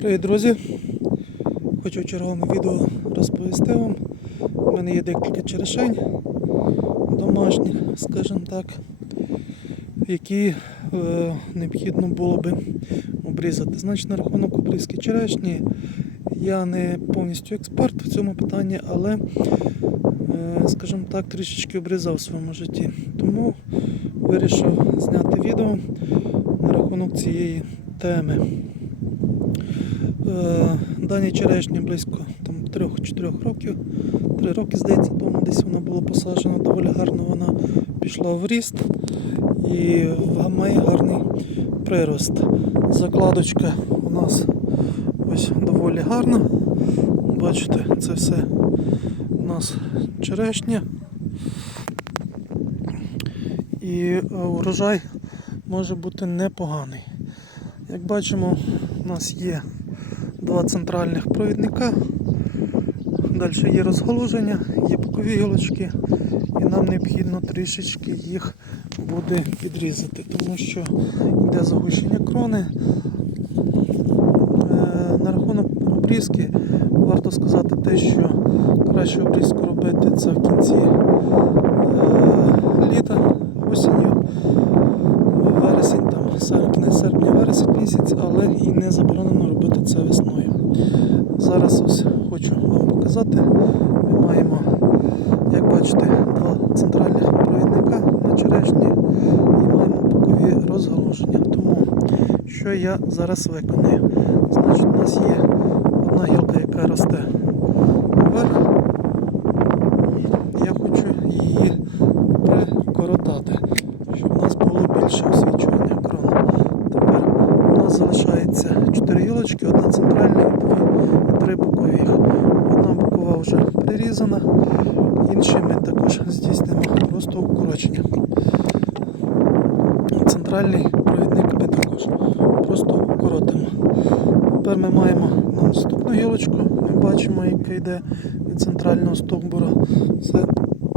Привіт, друзі! Хочу в черговому відео розповісти вам. У мене є декілька черешень домашніх, скажімо так, які е, необхідно було би обрізати. Значить, на рахунок обрізки черешні я не повністю експерт в цьому питанні, але, е, скажімо так, трішечки обрізав в своєму житті. Тому вирішив зняти відео на рахунок цієї теми. Е, Дані черешні близько там, 3-4 років. 3 роки, здається, тому десь вона була посаджена, доволі гарно вона пішла в ріст і має гарний прирост. Закладочка у нас ось доволі гарна. Бачите, це все у нас черешня. І е, урожай може бути непоганий. Як бачимо, у нас є два центральних провідника. Далі є розгалуження, є бокові гілочки, і нам необхідно трішечки їх буде підрізати, тому що йде загущення крони. Е, На рахунок обрізки варто сказати те, що краще обрізку робити це в кінці е, літа, осінню, вересень, там, серпня, серпня, вересень місяць, але і не заборонено робити це весною. Зараз ось хочу показати. Ми маємо, як бачите, два центральних провідника на черешні і маємо бокові розгалуження. Тому що я зараз виконую? Значить, у нас є одна гілка, яка росте вверх. Я хочу її прикоротати, щоб у нас було більше освічування крон. Тепер у нас залишається 4 гілочки, одна центральна і дві три бокових. Одна бокова вже прирізана, інші ми також здійснимо просто укорочення. Центральний провідник ми також просто укоротимо. Тепер ми маємо наступну гілочку, ми бачимо, яка йде від центрального стовбура. Це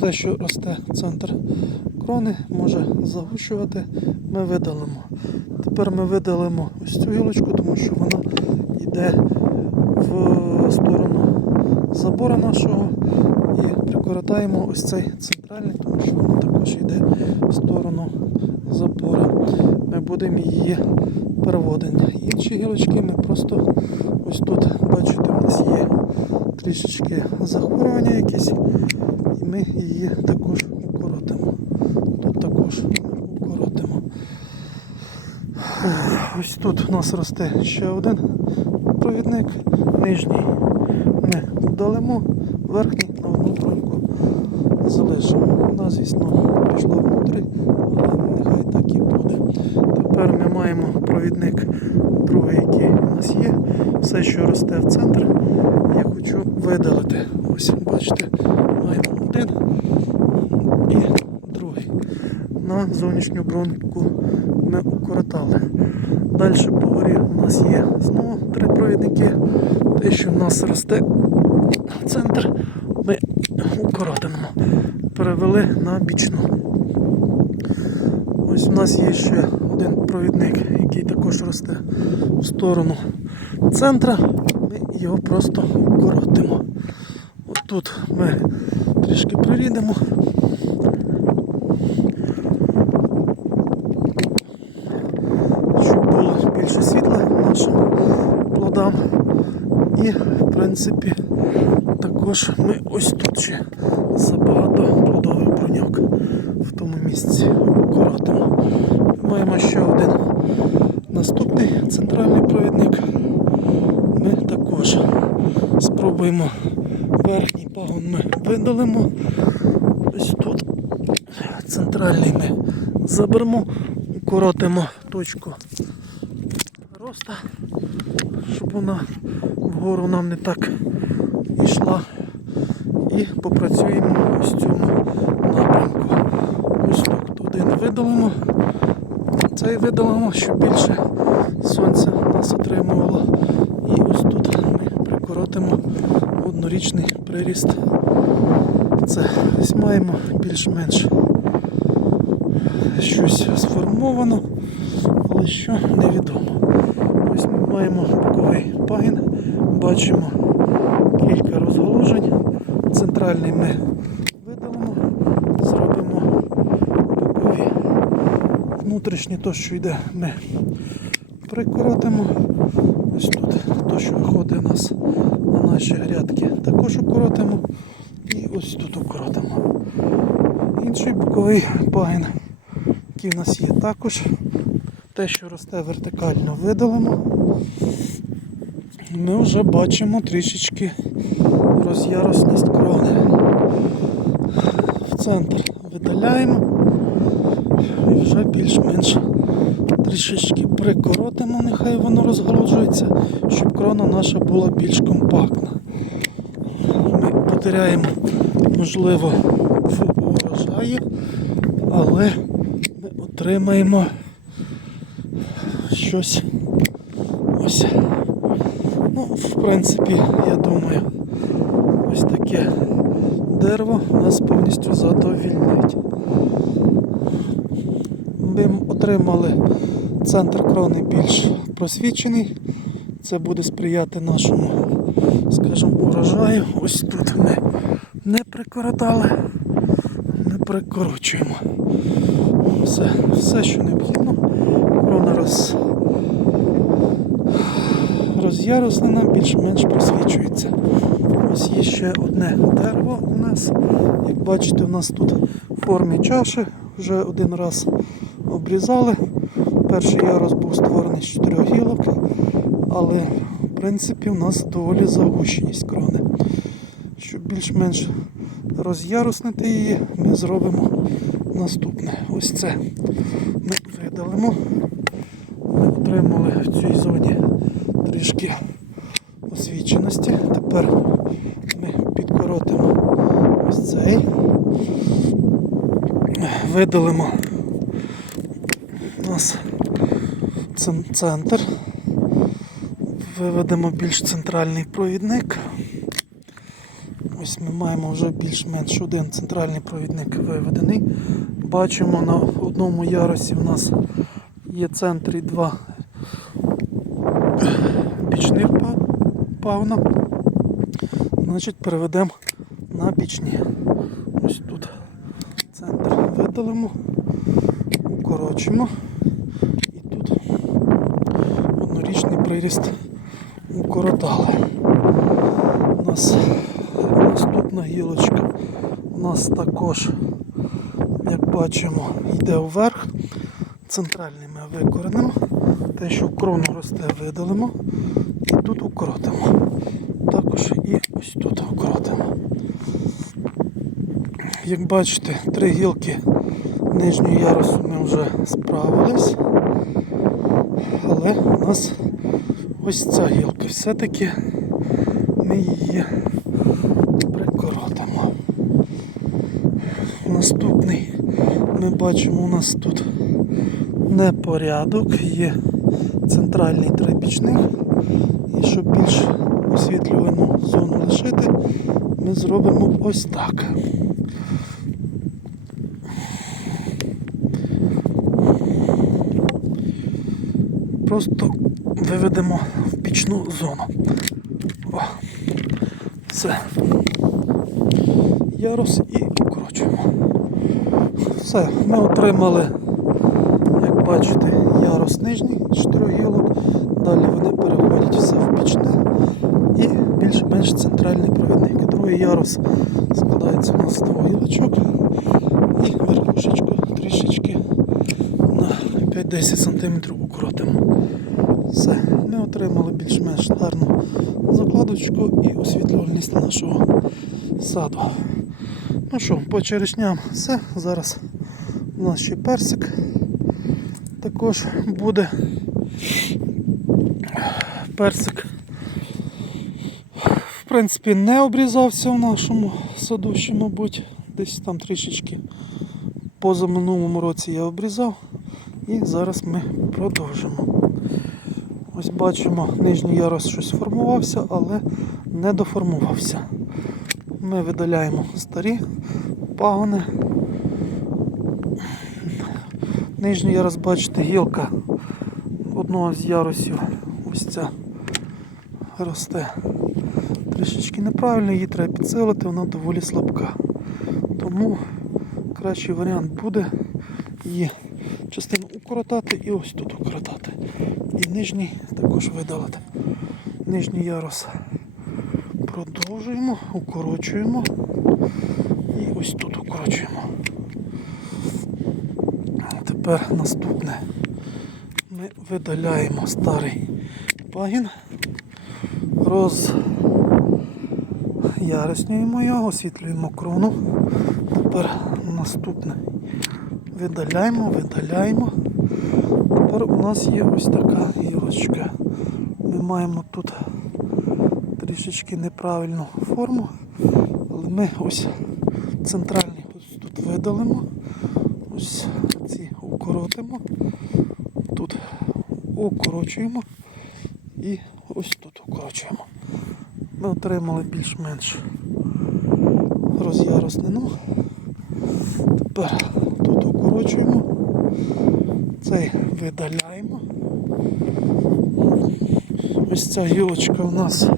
те, що росте центр крони, може загущувати, ми видалимо. Тепер ми видалимо ось цю гілочку, тому що вона йде в сторону забора нашого і прикоротаємо ось цей центральний, тому що вона також йде в сторону забора. Ми будемо її переводити. Інші гілочки ми просто ось тут, бачите, у нас є трішечки захворювання якісь, і ми її також укоротимо. Тут також укоротимо. Ось тут у нас росте ще один провідник, нижній ми вдалимо, верхній на одну броньку залишимо. Вона, звісно, пішла внутрі, але нехай так і буде. Тепер ми маємо провідник другий, який у нас є. Все, що росте в центр, я хочу видалити. Ось, бачите, маємо один і другий. На зовнішню броньку ми укоротали. Далі по горі у нас є знову три провідники. Те, що в нас росте центр, ми укоротимо. Перевели на бічну. Ось у нас є ще один провідник, який також росте в сторону центра. Ми його просто укоротимо. От тут ми трішки прирідемо. щоб було більше світла нашим плодам. І, в принципі, також ми ось тут ще забагато плодовий броньок в тому місці коротимо. Маємо ще один наступний центральний провідник. Ми також спробуємо верхній пагон ми видалимо. Ось тут центральний ми заберемо, укоротимо точку роста, щоб вона вгору нам не так йшла. І попрацюємо ось цьому напрямку. Ось тут один видалимо, цей видалимо, щоб більше сонця нас отримувало. І ось тут ми прикоротимо однорічний приріст. Це ось маємо більш-менш щось сформовано, але що невідомо. Ось ми Маємо боковий пагін, бачимо кілька розголужень. Центральний ми видалимо, зробимо бокові. Внутрішнє то, що йде, ми прикоротимо. Ось тут то, що виходить у нас на наші грядки, також укоротимо. І ось тут укоротимо. Інший боковий пагін, який в нас є також. Те, що росте вертикально, видалимо. Ми вже бачимо трішечки роз'ярусність крони. В центр видаляємо і вже більш-менш трішечки прикоротимо, нехай воно розгалуджується, щоб крона наша була більш компактна. Ми потеряємо, можливо, в урожаї, але ми отримаємо щось ось. Ну, в принципі, я думаю, ось таке дерево нас повністю задовільнить. Ми отримали центр крони більш просвічений. Це буде сприяти нашому, скажімо, урожаю. Ось тут ми не прикоротали, не прикорочуємо. Все, все, що необхідно. Крона роз... роз'ярослена, більш-менш просвічується. Ось є ще одне дерево у нас. Як бачите, у нас тут в формі чаші вже один раз обрізали. Перший ярус був створений з чотирьох гілок, але в принципі у нас доволі загущеність крони. Щоб більш-менш роз'яруснити її, ми зробимо наступне. Ось це ми видалимо. Ми отримали в цій зоні трішки освіченості. Тепер ми підкоротимо ось цей. Видалимо у нас центр. Виведемо більш центральний провідник. Ось ми маємо вже більш-менш один центральний провідник виведений. Бачимо на одному ярусі у нас є центр і два павна. Значить, переведемо на бічні. Ось тут центр видалимо, укорочимо. І тут однорічний приріст укоротали. У нас наступна гілочка у нас також, як бачимо, йде вверх. Центральний ми викоренимо. Те, що крону росте, видалимо. І тут укоротимо. Також і ось тут укоротимо. Як бачите, три гілки нижнього ярусу ми вже справились. Але у нас ось ця гілка. Все-таки ми її прикоротимо. Наступний ми бачимо у нас тут непорядок, є центральний три бічних. І щоб більш освітлювану зону лишити, ми зробимо ось так. Просто виведемо в бічну зону. О, все. Ярус і укорочуємо. Все, ми отримали, як бачите, ярус нижній з чотирьох гілок. Далі вони переходять все в бічне і більш-менш центральний провідник. Другий ярус складається у нас з двох гілочок і верхушечку трішечки на 5-10 см укоротимо. Все, ми отримали більш-менш гарну закладочку і освітлювальність нашого саду. Ну що, по черешням все. Зараз у нас ще персик також буде. Персик, в принципі, не обрізався в нашому саду мабуть, десь там трішечки позаминулому році я обрізав. І зараз ми продовжимо. Ось бачимо, нижній ярус щось формувався, але не доформувався. Ми видаляємо старі пагони. Нижній ярус, бачите, гілка одного з ярусів ось ця росте трішечки неправильно, її треба підсилити, вона доволі слабка. Тому кращий варіант буде її частину укоротати і ось тут укоротати. І нижній також видалити. Нижній ярус продовжуємо, укорочуємо і ось тут укорочуємо. Тепер наступне. Ми видаляємо старий пагін, розяреснюємо його, освітлюємо крону. Тепер наступне. Видаляємо, видаляємо. Тепер у нас є ось така гілочка. Ми маємо тут трішечки неправильну форму, але ми ось центральні ось тут видалимо, ось ці укоротимо, тут укорочуємо і. Ми отримали більш-менш роз'яроснену. Тепер тут укорочуємо, цей видаляємо. Ось ця гілочка у нас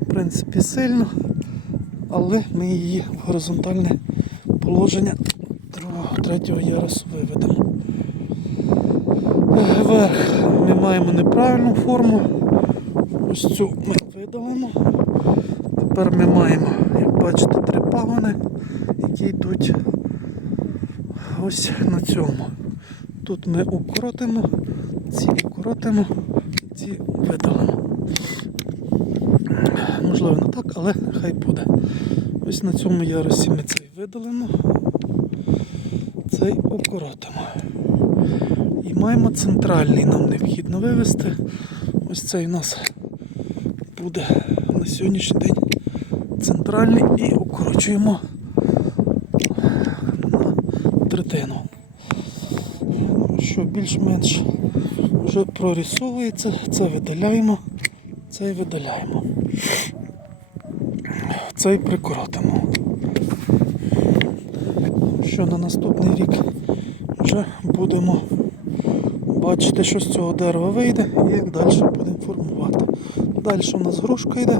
в принципі сильна, але ми її в горизонтальне положення другого, третього ярусу виведемо. Е, Верх ми маємо неправильну форму. Ось цю ми видалимо. Тепер ми маємо, як бачите, три пагони, які йдуть ось на цьому. Тут ми укоротимо, ці укоротимо, ці видалимо. Можливо, не так, але хай буде. Ось на цьому ярусі ми цей видалимо, цей укоротимо. І маємо центральний, нам необхідно вивести. Ось цей у нас буде на сьогоднішній день центральний і укорочуємо на третину. Ну, Що більш-менш вже прорисовується, це видаляємо, цей видаляємо. Цей прикоротимо. Що на наступний рік вже будемо бачити, що з цього дерева вийде і як далі будемо формувати. Далі у нас грушка йде.